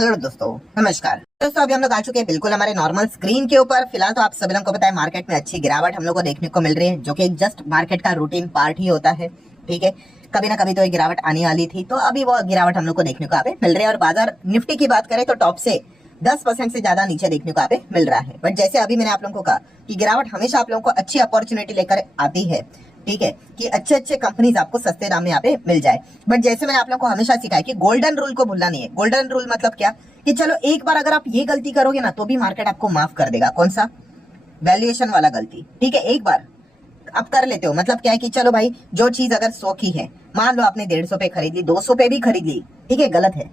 Hello दोस्तों, नमस्कार दोस्तों। अभी हम लोग आ चुके हैं बिल्कुल हमारे नॉर्मल स्क्रीन के ऊपर। फिलहाल तो आप सभी लोगों को पता है मार्केट में अच्छी गिरावट हम लोग को देखने को मिल रही है, जो कि जस्ट मार्केट का रूटीन पार्ट ही होता है। ठीक है, कभी ना कभी तो ये गिरावट आने वाली थी, तो अभी वो गिरावट हम लोग को देखने को यहाँ पे मिल रही है। और बाजार निफ्टी की बात करें तो टॉप से 10% से ज्यादा नीचे देखने को यहाँ पे मिल रहा है। बट जैसे अभी मैंने आप लोगों को कहा कि गिरावट हमेशा आप लोगों को अच्छी अपॉर्चुनिटी लेकर आती है। ठीक है, कि अच्छे अच्छे कंपनीज आपको सस्ते दाम में यहाँ पे मिल जाए। बट जैसे मैंने आप लोगों को हमेशा सिखाया कि गोल्डन रूल को भूलना नहीं है। गोल्डन रूल मतलब क्या, कि चलो एक बार अगर आप ये गलती करोगे ना तो भी मार्केट आपको माफ कर देगा। कौन सा? वैल्यूएशन वाला गलती। ठीक है, एक बार आप कर लेते हो, मतलब क्या है कि चलो भाई जो चीज अगर 100 की है, मान लो आपने 150 पे खरीद ली, 200 पे भी खरीद ली, ठीक है, गलत है,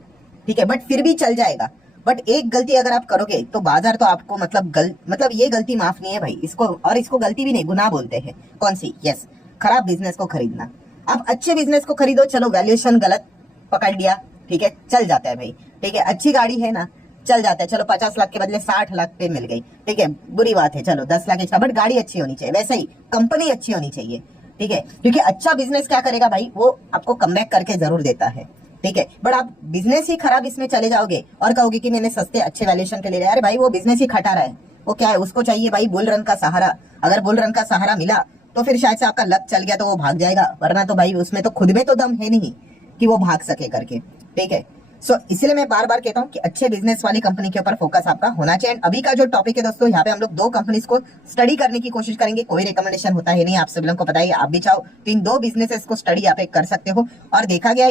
ठीक है, बट फिर भी चल जाएगा। बट एक गलती अगर आप करोगे तो बाजार तो आपको मतलब ये गलती माफ नहीं है भाई इसको, और इसको गलती भी नहीं, गुनाह बोलते हैं। कौन सी? यस, खराब बिजनेस को खरीदना। आप अच्छे बिजनेस को खरीदो, चलो वैल्यूएशन गलत पकड़ लिया, ठीक है, चल जाता है भाई। ठीक है, अच्छी गाड़ी है ना, चल जाता है, चलो 50 लाख के बदले 60 लाख पे मिल गई, ठीक है, बुरी बात है, चलो 10 लाख एक्स्ट्रा, बट गाड़ी अच्छी होनी चाहिए। वैसे ही कंपनी अच्छी होनी चाहिए। ठीक है, क्योंकि अच्छा बिजनेस क्या करेगा भाई, वो आपको कमबैक करके जरूर देता है। ठीक है, बट आप बिजनेस ही खराब इसमें चले जाओगे और कहोगे कि मैंने सस्ते अच्छे वैल्यूएशन के ले लिया, अरे भाई वो बिजनेस ही खटा रहा है। वो क्या है, उसको चाहिए भाई बुल रन का सहारा। अगर बुल रन का सहारा मिला तो फिर शायद से आपका लक चल गया तो वो भाग जाएगा, वरना तो भाई उसमें तो खुद में तो दम है नहीं कि वो भाग सके करके। ठीक है, सो इसलिए मैं बार बार कहता हूँ कि अच्छे बिजनेस वाली कंपनी के ऊपर फोकस आपका होना चाहिए। अभी का जो टॉपिक है दोस्तों, यहाँ पे हम लोग दो कंपनीज को स्टडी करने की कोशिश करेंगे। कोई रिकमेंडेशन होता है नहीं, आप सभी लोगों को पता है। आप भी चाहो तो इन दो बिजनेसेस को स्टडी यहाँ पे कर सकते हो। और देखा गया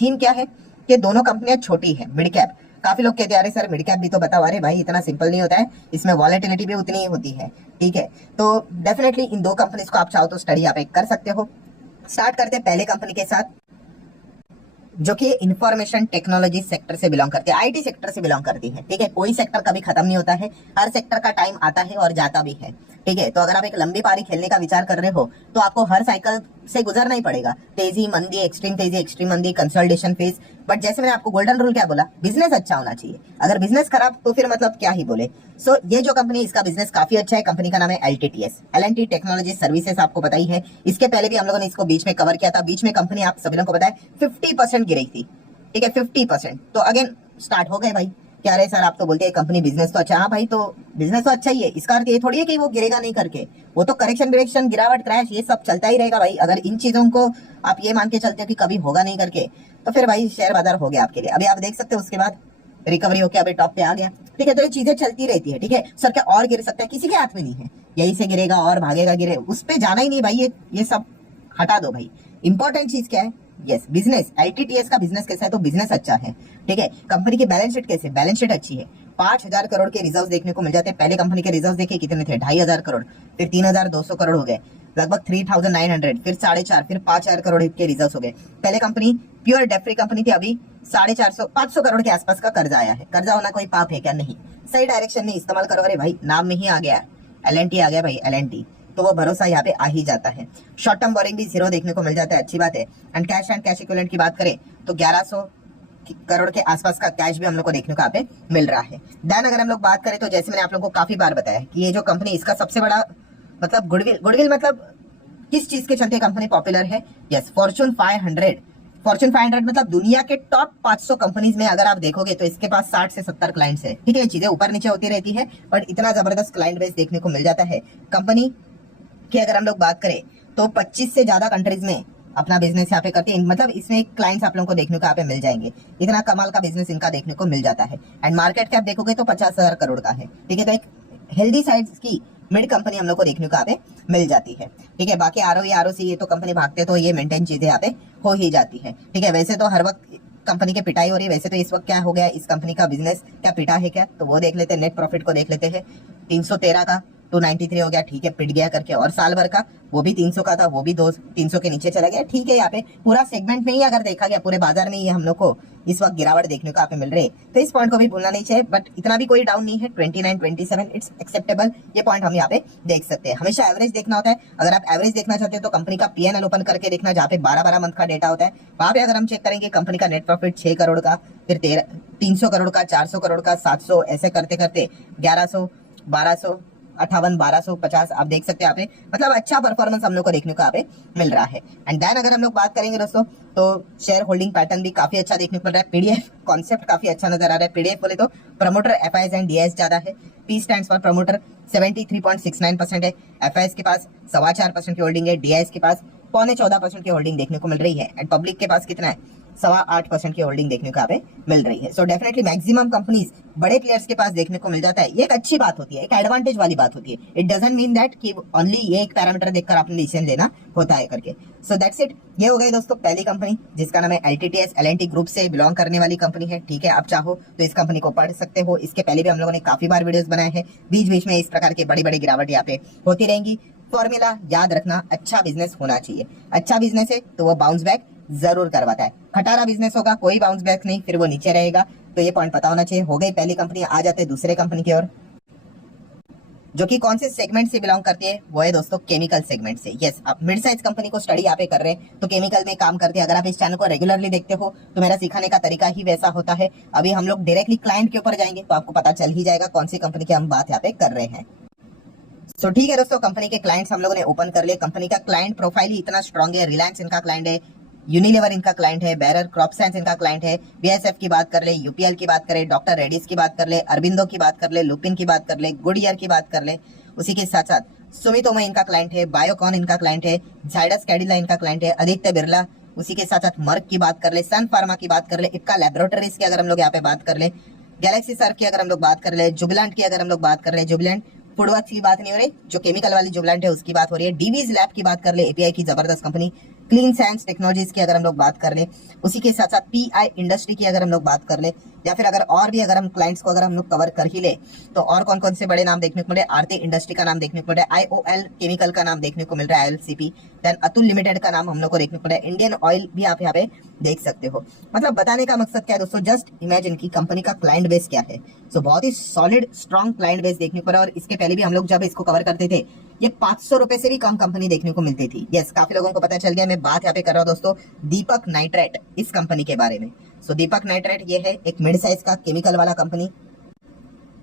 थीम क्या है कि दोनों कंपनियां छोटी है, मिड कैप। काफी लोग कहते हैं अरे सर मिड कैप भी तो बताओ। अरे भाई इतना सिंपल नहीं होता है, इसमें वॉलेटिलिटी भी उतनी ही होती है। ठीक है, तो डेफिनेटली इन दो कंपनीज को आप चाहो तो स्टडी यहाँ पे कर सकते हो। स्टार्ट करते हैं पहले कंपनी के साथ, जो कि इंफॉर्मेशन टेक्नोलॉजी सेक्टर से बिलोंग करती है, आईटी सेक्टर से बिलोंग करती है। ठीक है, कोई सेक्टर कभी खत्म नहीं होता है, हर सेक्टर का टाइम आता है और जाता भी है। ठीक है, तो अगर आप एक लंबी पारी खेलने का विचार कर रहे हो तो आपको हर साइकिल से गुजरना ही पड़ेगा। तेजी मंदी, एक्सट्रीम तेजी, एक्सट्रीम मंदी, कंसोलिडेशन फेज। बट जैसे मैंने आपको गोल्डन रूल क्या बोला, बिजनेस अच्छा होना चाहिए। अगर बिजनेस खराब तो फिर मतलब क्या ही बोले। सो ये जो कंपनी, इसका बिजनेस काफी अच्छा है। कंपनी का नाम है LTTS, L&T टेक्नोलॉजी सर्विसेज। आपको पता ही है, इसके पहले भी हम लोगों ने इसको बीच में कवर किया था। बीच में कंपनी आप सभी लोगों को पता है 50% गिरी थी। ठीक है, 50%। तो अगेन स्टार्ट हो गए भाई। क्या रहे सर, आप तो बोलते हैं कंपनी बिजनेस तो अच्छा। हाँ भाई, तो बिजनेस तो अच्छा ही है, इसका अर्थ ये थोड़ी है कि वो गिरेगा नहीं करके। वो तो करेक्शन, डायरेक्शन, गिरावट, क्रैश, ये सब चलता ही रहेगा भाई। अगर इन चीजों को आप ये मान के चलते हो कि कभी होगा नहीं करके, तो फिर भाई शेयर बाजार हो गया आपके लिए। अभी आप देख सकते हो उसके बाद रिकवरी होकर अभी टॉप पे आ गया। ठीक है, तो ये चीजें चलती रहती है। ठीक है सर, क्या और गिर सकता है? किसी के हाथ में नहीं है, यही से गिरेगा और भागेगा, गिरे उस पे जाना ही नहीं भाई। ये सब हटा दो भाई। इंपॉर्टेंट चीज क्या है? Yes, business. LTTS का बिजनेस कैसा है? तो बिजनेस अच्छा है। ठीक है, कंपनी की बैलेंस शीट कैसे? बैलेंस शीट अच्छी है। 5000 करोड़ के रिजर्व देखने को मिल जाते हैं। पहले कंपनी के रिजर्व देखिए कितने थे, 2500 करोड़, फिर 3200 करोड़ हो गए, लगभग 3900, फिर 4.5, फिर 5000 करोड़ के रिजर्व हो गए। पहले company pure debt free company थी, अभी 450 500 करोड़ के आसपास का कर्जा आया है। कर्जा होना कोई पाप है क्या? नहीं, सही डायरेक्शन में इस्तेमाल करो। अरे भाई नाम में ही आ गया L&T आ गया भाई, L&T, तो वो भरोसा यहाँ पे आ ही जाता है। शॉर्ट टर्म बोरिंग भी जीरो देखने को मिल जाता है, अच्छी बात है। एंड कैश इक्विवेलेंट की बात करें तो 1100 करोड़ के आसपास का कैश भी हम लोग को देखने को यहाँ पे मिल रहा है। देन अगर हम लोग बात करें तो जैसे मैंने आप लोगों को काफी बार बताया कि ये जो कंपनी, इसका सबसे बड़ा मतलब गुडविल मतलब किस चीज के चलते कंपनी पॉपुलर है? यस, फॉर्चून 500 मतलब दुनिया के टॉप 500 कंपनीज में अगर आप देखोगे तो इसके पास 60 से 70 क्लाइंट्स है। ठीक है, चीजें ऊपर नीचे होती रहती है, बट इतना जबरदस्त क्लाइंट बेस देखने को मिल जाता है कंपनी की। अगर हम लोग बात करें तो 25 से ज्यादा कंट्रीज में अपना बिजनेस यहाँ पे करते हैं, मतलब इसमें क्लाइंट्स आप लोगों को देखने को यहाँ पे मिल जाएंगे। इतना कमाल का बिजनेस इनका देखने को मिल जाता है। एंड मार्केट कैप देखोगे तो 50,000 करोड़ का है। ठीक है, तो एक हेल्दी साइज की मिड कंपनी हम लोग को देखने को यहाँ पे मिल जाती है। ठीक है, बाकी ROE ROC ये तो कंपनी भागते तो ये मेंटेन चीजें यहाँ पे हो ही जाती है। ठीक है, वैसे तो हर वक्त कंपनी की पिटाई हो रही है। वैसे तो इस वक्त क्या हो गया, इस कंपनी का बिजनेस क्या पिटा है क्या, तो वो देख लेते हैं। नेट प्रॉफिट को देख लेते हैं, 313 का 293 हो गया, ठीक है, पिट गया करके। और साल भर का वो भी 300 का था, वो भी 300 के नीचे चला गया। ठीक है, यहाँ पे पूरा सेगमेंट में ही अगर देखा गया, पूरे बाजार में ही हम लोग को इस वक्त गिरावट देखने को यहाँ पे मिल रही है, तो इस पॉइंट को भी भूलना नहीं चाहिए। बट इतना भी कोई डाउन नहीं है, 29 27 इट्स एक्सेप्टेबल। ये पॉइंट हम यहाँ पे देख सकते हैं। हमेशा एवरेज देखना होता है। अगर आप एवरेज देखना चाहते हो तो कंपनी का PNL ओपन करके देखना, जहाँ पे 12 मंथ का डेटा होता है। वहां पे अगर हम चेक करेंगे कंपनी का नेट प्रॉफिट 6 करोड़ का, फिर 300 करोड़ का, 400 करोड़ का, 700, ऐसे करते करते 1100, 1200, 58, 1250 आप देख सकते हैं यहाँ पे, मतलब अच्छा परफॉर्मेंस हम लोग को देखने को यहाँ पे मिल रहा है। एंड देन अगर हम लोग बात करेंगे दोस्तों तो शेयर होल्डिंग पैटर्न भी काफी अच्छा देखने को मिल रहा है। पीडीएफ कॉन्सेप्ट काफी अच्छा नजर आ रहा है। पीडीएफ बोले तो प्रमोटर एफआईएस एंड डीआईएस ज्यादा है। पी स्टैंड्स फॉर प्रमोटर 73.69% है। एफआईएस के पास 4.25% की होल्डिंग है। डीआईएस के पास 14.25% की होल्डिंग देखने को मिल रही है। एंड पब्लिक के पास कितना है, 8.25% की होल्डिंग देखने को यहाँ पे मिल रही है। सो डेफिनेटली मैक्सिमम कंपनीज बड़े प्लेयर्स के पास देखने को मिल जाता है। ये एक अच्छी बात होती है, एक एडवांटेज वाली बात होती है। इट डजंट मीन दैट कि ओनली ये एक पैरामीटर देखकर आपने डिसीजन लेना होता है करके। So that's it. ये हो गई दोस्तों पहली कंपनी जिसका नाम है एलटीटीएस। एल&टी ग्रुप से बिलोंग करने वाली कंपनी है, ठीक है। आप चाहो तो इस कंपनी को पढ़ सकते हो। इसके पहले भी हम लोगों ने काफी बार वीडियोस बनाए हैं। बीच बीच में इस प्रकार के बड़ी बड़ी गिरावट यहाँ पे होती रहेंगी। फॉर्मूला याद रखना, अच्छा बिजनेस होना चाहिए। अच्छा बिजनेस है तो वो बाउंस बैक जरूर करवाता है। खटारा बिजनेस होगा, कोई बाउंस बैक नहीं, फिर वो नीचे रहेगा। तो ये पॉइंट पता होना चाहिए। हो गई पहली कंपनी। आ जाते हैं दूसरे कंपनी की ओर, जो कि कौन से सेगमेंट से बिलोंग करती है, वो है दोस्तों केमिकल सेगमेंट से। यस, आप मिड साइज कंपनी को स्टडी यहाँ पे कर रहे हैं तो केमिकल में काम करते हैं। अगर आप इस चैनल को रेगुलरली देखते हो तो मेरा सिखाने का तरीका ही वैसा होता है। अभी हम लोग डायरेक्टली क्लाइंट के ऊपर जाएंगे तो आपको पता चल ही जाएगा कौन सी कंपनी की हम बात यहाँ पे कर रहे हैं। सो ठीक है दोस्तों, कंपनी के क्लाइंट्स हम लोगों ने ओपन कर लिए। कंपनी का क्लाइंट प्रोफाइल ही इतना स्ट्रॉन्ग है। रिलायंस इनका क्लाइंट है, यूनिलीवर इनका क्लाइंट है, बैरर क्रॉपसाइंस इनका क्लाइंट है, बीएसएफ की बात कर ले, यूपीएल की बात करें, डॉक्टर रेड्डीज की बात कर ले, अरबिंदो की बात कर ले, लुपिन की बात कर ले, गुडईयर की बात कर ले। उसी के साथ साथ सुमितोमो इनका क्लाइंट है, बायोकॉन इनका क्लाइंट है, जाइडस कैडिला इनका क्लाइंट है, आदित्य बिरला। उसी के साथ साथ मर्क की बात कर ले, सन फार्मा की बात कर ले, इप्का लैबोरेटरीज की अगर हम लोग यहाँ पे बात कर ले, गैलेक्सी सर्फ की अगर हम लोग बात कर ले, जुबिलेंट की अगर हम लोग बात कर ले, जुबिलेंट फूडवर्क्स की बात नहीं हो रही, जो केमिकल वाली जुबिलेंट है उसकी बात हो रही है। डीवीज लैब की बात कर ले, एपीआई की जबरदस्त कंपनी। क्लीन साइंस टेक्नोलॉजीज की अगर हम लोग बात कर ले, उसी के साथ साथ पीआई इंडस्ट्री की अगर हम लोग बात कर ले, या फिर अगर और भी अगर हम क्लाइंट्स को अगर हम लोग कवर कर ही ले तो और कौन कौन से बड़े नाम देखने को मिल रहे हैं। आरती इंडस्ट्री का नाम देखने को मिल रहा है, आईओएल केमिकल का नाम देखने को मिल रहा है, आईएलसीपी, देन अतुल लिमिटेड का नाम हम लोग को देखने को मिल रहा है, इंडियन ऑयल भी आप यहाँ पे देख सकते हो। मतलब बताने का मकसद क्या है दोस्तों, जस्ट इमेजिन की कंपनी का क्लाइंट बेस क्या है। सो बहुत ही सॉलिड स्ट्रॉन्ग क्लाइंट बेस देखने को मिला। और इसके पहले भी हम लोग जब इसको कवर करते थे ये 500 रुपए से भी कम कंपनी देखने को मिलती थी। यस, काफी लोगों को पता चल गया। मैं बात यहाँ पे कर रहा हूँ दोस्तों दीपक नाइट्रेट, इस कंपनी के बारे में। सो दीपक नाइट्रेट ये है एक मिड साइज का केमिकल वाला कंपनी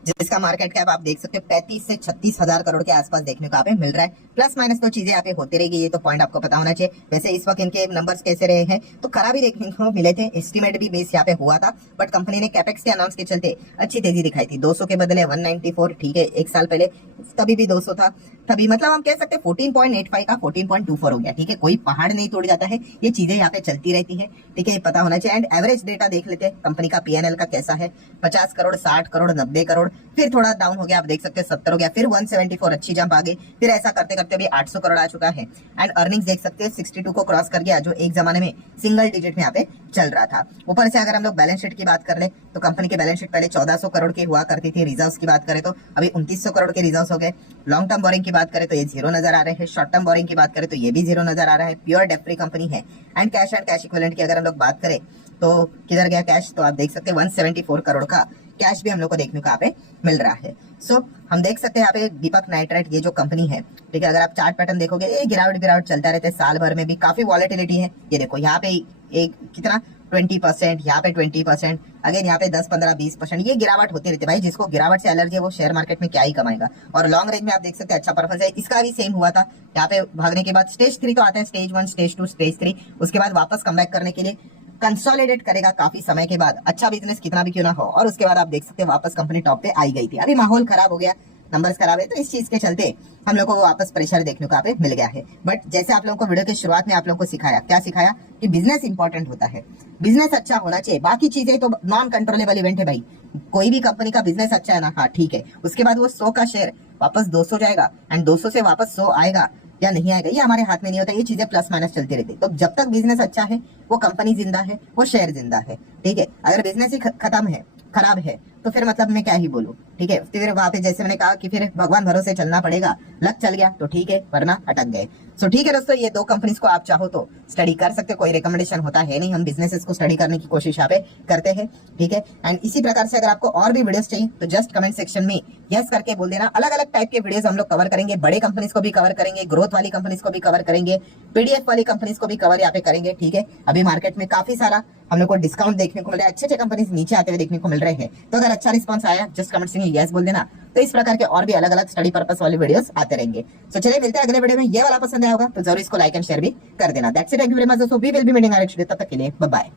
जिसका मार्केट कैप आप देख सकते हो 35 से 36 हजार करोड़ के आसपास देखने को यहाँ पे मिल रहा है। प्लस माइनस तो चीजें यहाँ पे होती रहेगी, ये तो पॉइंट आपको पता होना चाहिए। वैसे इस वक्त इनके नंबर्स कैसे रहे हैं तो खराब ही देखने को मिले थे। एस्टिमेट भी बेस यहाँ पे हुआ था, बट कंपनी ने कैपेक्स के अनाउंस के चलते अच्छी तेजी दिखाई थी। 200 के बदले 194, ठीक है। एक साल पहले तभी भी 200 था, तभी मतलब हम कह सकते हैं 14.85 का 14.24 हो गया, ठीक है। कोई पहाड़ नहीं तोड़ जाता है, ये चीजें यहाँ पे चलती रहती है, ठीक है, पता होना चाहिए। एंड एवरेज डेटा देख लेते हैं कंपनी का पीएनएल का कैसा है। 50 करोड़, 60 करोड़, 90 करोड़, फिर थोड़ा डाउन हो गया, आप देख सकते हैं 70 हो गया, फिर 174 अच्छी जंप आ गई, फिर ऐसा करते करते अभी 800 करोड़ आ चुका है। एंड अर्निंग्स देख सकते हैं 62 को क्रॉस कर गया, जो एक जमाने में सिंगल डिजिट में यहाँ पे चल रहा था। ऊपर से अगर हम लोग बैलेंस शीट की बात कर ले तो कंपनी की बैलेंस शीट पहले 1400 करोड़ की हुआ करती थी। रिजर्व्स की बात करें तो अभी 2900 करोड़ के रिजर्व्स हो गए। लॉन्ग टर्म बोरिंग की बात करें तो ये जीरो नजर आ रहे हैं। शॉर्ट टर्म बोरिंग की बात करें तो ये भी जीरो नजर आ रहा है। प्योर डेट फ्री कंपनी है। एंड कैश इक्विवेलेंट की अगर हम लोग बात करें तो किधर गया कैश, तो आप देख सकते हैं 174 करोड़ का कैश भी हम लोग को देखने को यहाँ पे मिल रहा है। सो हम देख सकते हैं यहाँ पे दीपक नाइट्रेट ये जो कंपनी है, ठीक है, अगर आप चार्ट पैटर्न देखोगे ये गिरावट चलता रहता है। साल भर में भी काफी वॉलेटिलिटी है। ये देखो यहाँ पे एक कितना 20%, यहाँ पे 20%, अगेन यहाँ पे 10, 15, 20%, ये गिरावट होती रहती है। भाई जिसको गिरावट से एलर्जी है वो शेयर मार्केट में क्या ही कमाएगा। और लॉन्ग रेंज में आप देख सकते हैं अच्छा परफॉर्मेंस है। इसका भी सेम हुआ था। यहाँ पे भागने के बाद स्टेज 3 तो आता है, स्टेज 1, स्टेज 2, स्टेज 3, उसके बाद वापस कमबैक करने के लिए कंसोलिडेट करेगा काफी समय के बाद, अच्छा बिजनेस कितना भी क्यों ना हो। और उसके बाद आप देख सकते हैं वापस कंपनी टॉप पे आई गई थी। अभी माहौल खराब हो गया, नंबर्स खराब है, तो इस चीज के चलते हम लोग को वापस प्रेशर देखने को यहाँ पे मिल गया है। बट जैसे आप लोगों को वीडियो की शुरुआत में आप लोगों को सिखाया, क्या सिखाया कि बिजनेस इंपॉर्टेंट होता है, बिजनेस अच्छा होना चाहिए, बाकी चीजें तो नॉन कंट्रोलेबल इवेंट है भाई। कोई भी कंपनी का बिजनेस अच्छा है ना, हाँ ठीक है, उसके बाद वो 100 का शेयर वापस 200 जाएगा एंड 200 से वापस 100 आएगा या नहीं आएगा, ये हमारे हाथ में नहीं होता। ये चीजें प्लस माइनस चलती रहती है। तो जब तक बिजनेस अच्छा है वो कंपनी जिंदा है, वो शेयर जिंदा है, ठीक है। अगर बिजनेस ही खत्म है, खराब है, तो फिर मतलब मैं क्या ही बोलूं, ठीक है। फिर वहां पे जैसे मैंने कहा कि फिर भगवान भरोसे चलना पड़ेगा। लक चल गया तो ठीक है, वरना अटक गए। सो ठीक है दोस्तों, ये दो कंपनीज को आप चाहो तो स्टडी कर सकते हो, कोई रिकमेंडेशन होता है नहीं, हम बिजनेसेस को स्टडी करने की कोशिश यहाँ पे करते हैं, ठीक है। एंड इसी प्रकार से अगर आपको और भी वीडियोस चाहिए तो जस्ट कमेंट सेक्शन में यस करके बोल देना। अलग अलग टाइप के वीडियोस हम लोग कवर करेंगे, बड़े कंपनीज को भी कवर करेंगे, ग्रोथ वाली कंपनीज को भी कवर करेंगे, पीडीएफ वाली कंपनीज को भी कवर यहाँ पे करेंगे, ठीक है। अभी मार्केट में काफी सारा हम लोग को डिस्काउंट देखने को मिल रहा है, अच्छे अच्छे कंपनीज नीचे आते हुए देखने को मिल रहे हैं। तो अगर अच्छा रिस्पॉन्स आया जस्ट कमेंट देंगे, यस बोल देना। तो इस प्रकार के और भी अलग अलग स्टडी पर्पस वाले वीडियोस आते रहेंगे। तो चलिए मिलते हैं अगले वीडियो में। ये वाला पसंद आया होगा तो जरूर इसको लाइक एंड शेयर भी कर देना। That's it, thank you very much दोस्तों, we will be meeting next video, तब तक के लिए बाय बाय।